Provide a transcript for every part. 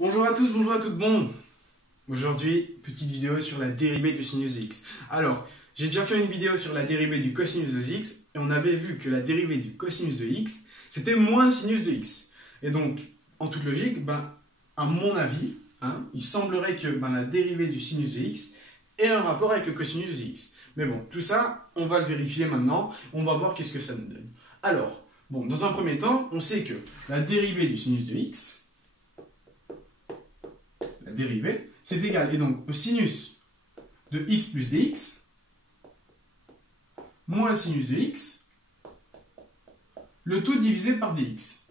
Bonjour à tous, bonjour à toutes. Bon, aujourd'hui, petite vidéo sur la dérivée du sinus de x. Alors, j'ai déjà fait une vidéo sur la dérivée du cosinus de x et on avait vu que la dérivée du cosinus de x, c'était moins le sinus de x. Et donc, en toute logique, à mon avis, il semblerait que la dérivée du sinus de x ait un rapport avec le cosinus de x. Mais bon, tout ça, on va le vérifier maintenant. On va voir qu'est-ce que ça nous donne. Alors, bon, dans un premier temps, on sait que la dérivée du sinus de x, la dérivée, c'est égal, et donc, au sinus de x plus dx, moins le sinus de x, le tout divisé par dx.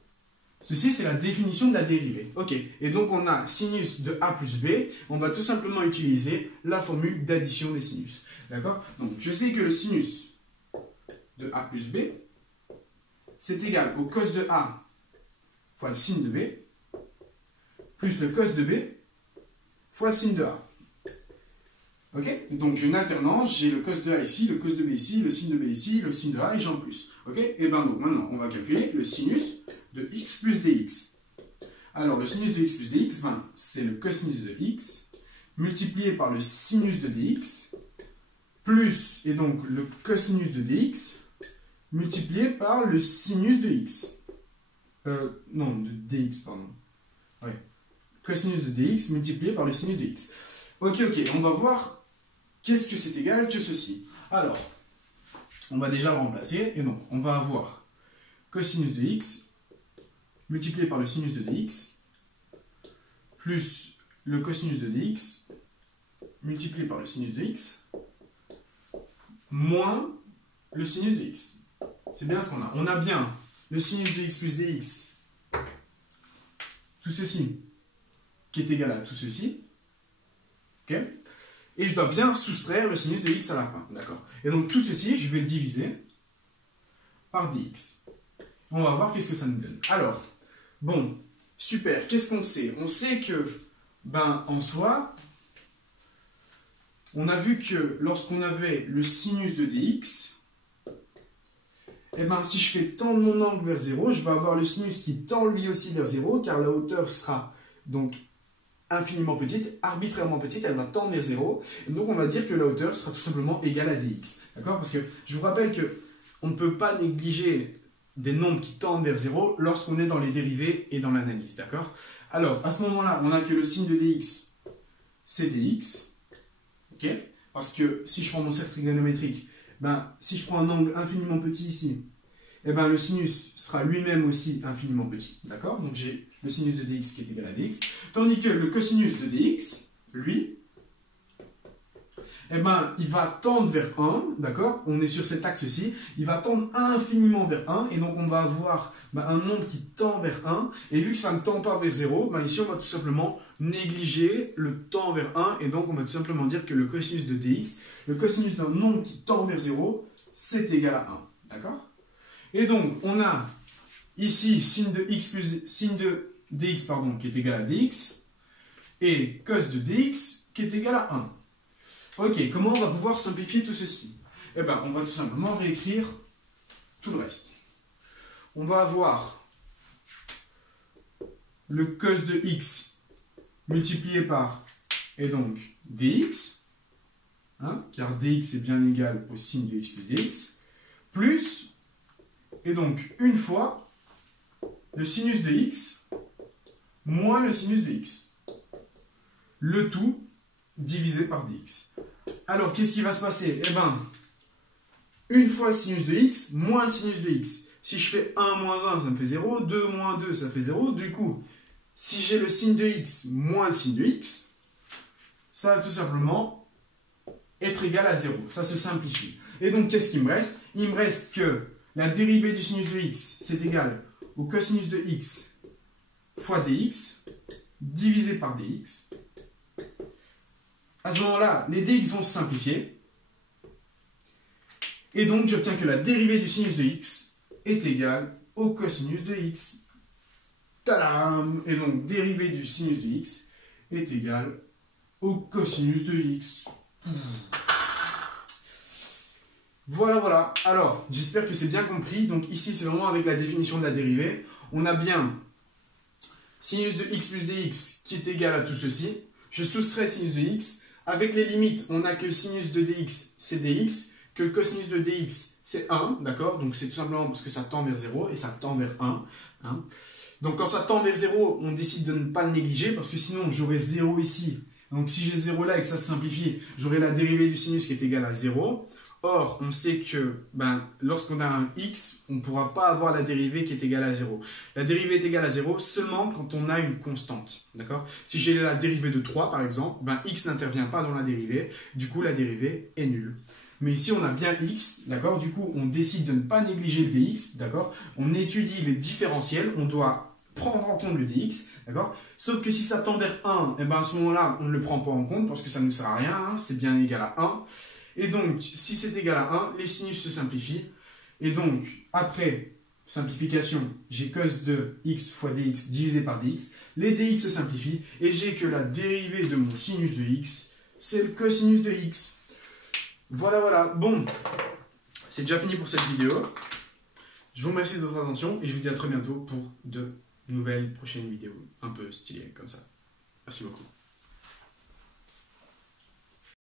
Ceci, c'est la définition de la dérivée. Ok, et donc on a sinus de a plus b, on va tout simplement utiliser la formule d'addition des sinus. D'accord? Donc, je sais que le sinus de a plus b, c'est égal au cos de a fois le sin de b, plus le cos de b fois le sin de a. Ok? Donc j'ai une alternance, j'ai le cos de a ici, le cos de b ici, le sin de b ici, le sin de a et j'en plus. Ok? Et donc maintenant on va calculer le sinus de x plus dx. Alors le sinus de x plus dx, c'est le cosinus de x multiplié par le sinus de dx plus, et donc le cosinus de dx multiplié par le sinus de x. Non, de dx, pardon. Ouais. Cosinus de dx multiplié par le sinus de x. Ok, on va voir qu'est-ce que c'est égal que ceci. Alors, on va déjà le remplacer, et donc on va avoir cosinus de x multiplié par le sinus de dx plus le cosinus de dx multiplié par le sinus de x moins le sinus de x. C'est bien ce qu'on a. On a bien le sinus de x plus dx, tout ceci, qui est égal à tout ceci. Ok? Et je dois bien soustraire le sinus de x à la fin. D'accord? Et donc tout ceci, je vais le diviser par dx. On va voir qu'est-ce que ça nous donne. Alors, bon, super. Qu'est-ce qu'on sait? On sait que, en soi, on a vu que lorsqu'on avait le sinus de dx, si je fais tendre mon angle vers 0, je vais avoir le sinus qui tend lui aussi vers 0, car la hauteur sera donc infiniment petite, arbitrairement petite, elle va tendre vers 0. Et donc on va dire que la hauteur sera tout simplement égale à dx. D'accord? Parce que je vous rappelle qu'on ne peut pas négliger des nombres qui tendent vers 0 lorsqu'on est dans les dérivées et dans l'analyse. D'accord? Alors, à ce moment-là, on a que le signe de dx, c'est dx. Ok? Parce que si je prends mon cercle trigonométrique, si je prends un angle infiniment petit ici, le sinus sera lui-même aussi infiniment petit. D'accord? Donc j'ai le sinus de dx qui est égal à dx. Tandis que le cosinus de dx, lui, il va tendre vers 1. D'accord? On est sur cet axe-ci. Il va tendre infiniment vers 1. Et donc on va avoir un nombre qui tend vers 1. Et vu que ça ne tend pas vers 0, ici on va tout simplement négliger le tend vers 1. Et donc on va tout simplement dire que le cosinus de dx, le cosinus d'un nombre qui tend vers 0, c'est égal à 1. D'accord? Et donc, on a ici sin de dx qui est égal à dx et cos de dx qui est égal à 1. Ok, comment on va pouvoir simplifier tout ceci? On va tout simplement réécrire tout le reste. On va avoir le cos de x multiplié par, et donc dx, car dx est bien égal au sin de x plus dx, plus, et donc, une fois, le sinus de x moins le sinus de x. Le tout divisé par dx. Alors, qu'est-ce qui va se passer? Une fois le sinus de x moins le sinus de x. Si je fais 1 moins 1, ça me fait 0. 2 moins 2, ça fait 0. Du coup, si j'ai le sin de x moins le sin de x, ça va tout simplement être égal à 0. Ça se simplifie. Et donc, qu'est-ce qu'il me reste? Il me reste que la dérivée du sinus de x, c'est égal au cosinus de x fois dx, divisé par dx. À ce moment-là, les dx vont se simplifier. Et donc, j'obtiens que la dérivée du sinus de x est égale au cosinus de x. Tadam! Et donc, dérivée du sinus de x est égale au cosinus de x. Voilà. Alors, j'espère que c'est bien compris. Donc ici, c'est vraiment avec la définition de la dérivée. On a bien sinus de x plus dx qui est égal à tout ceci. Je soustrais sinus de x. Avec les limites, on a que le sinus de dx, c'est dx, que le cosinus de dx, c'est 1, d'accord? Donc c'est tout simplement parce que ça tend vers 0 et ça tend vers 1. Hein. Donc quand ça tend vers 0, on décide de ne pas le négliger parce que sinon j'aurai 0 ici. Donc si j'ai 0 là et que ça se simplifie, j'aurai la dérivée du sinus qui est égale à 0. Or, on sait que lorsqu'on a un x, on ne pourra pas avoir la dérivée qui est égale à 0. La dérivée est égale à 0 seulement quand on a une constante. D'accord? Si j'ai la dérivée de 3, par exemple, x n'intervient pas dans la dérivée. Du coup, la dérivée est nulle. Mais ici, on a bien x, d'accord? Du coup, on décide de ne pas négliger le dx, d'accord? On étudie les différentiels, on doit prendre en compte le dx, d'accord? Sauf que si ça tend vers 1, à ce moment-là, on ne le prend pas en compte parce que ça ne sert à rien, hein, c'est bien égal à 1. Et donc, si c'est égal à 1, les sinus se simplifient. Et donc, après simplification, j'ai cos de x fois dx divisé par dx. Les dx se simplifient et j'ai que la dérivée de mon sinus de x, c'est le cosinus de x. Voilà, voilà. Bon, c'est déjà fini pour cette vidéo. Je vous remercie de votre attention et je vous dis à très bientôt pour de nouvelles prochaines vidéos un peu stylées comme ça. Merci beaucoup.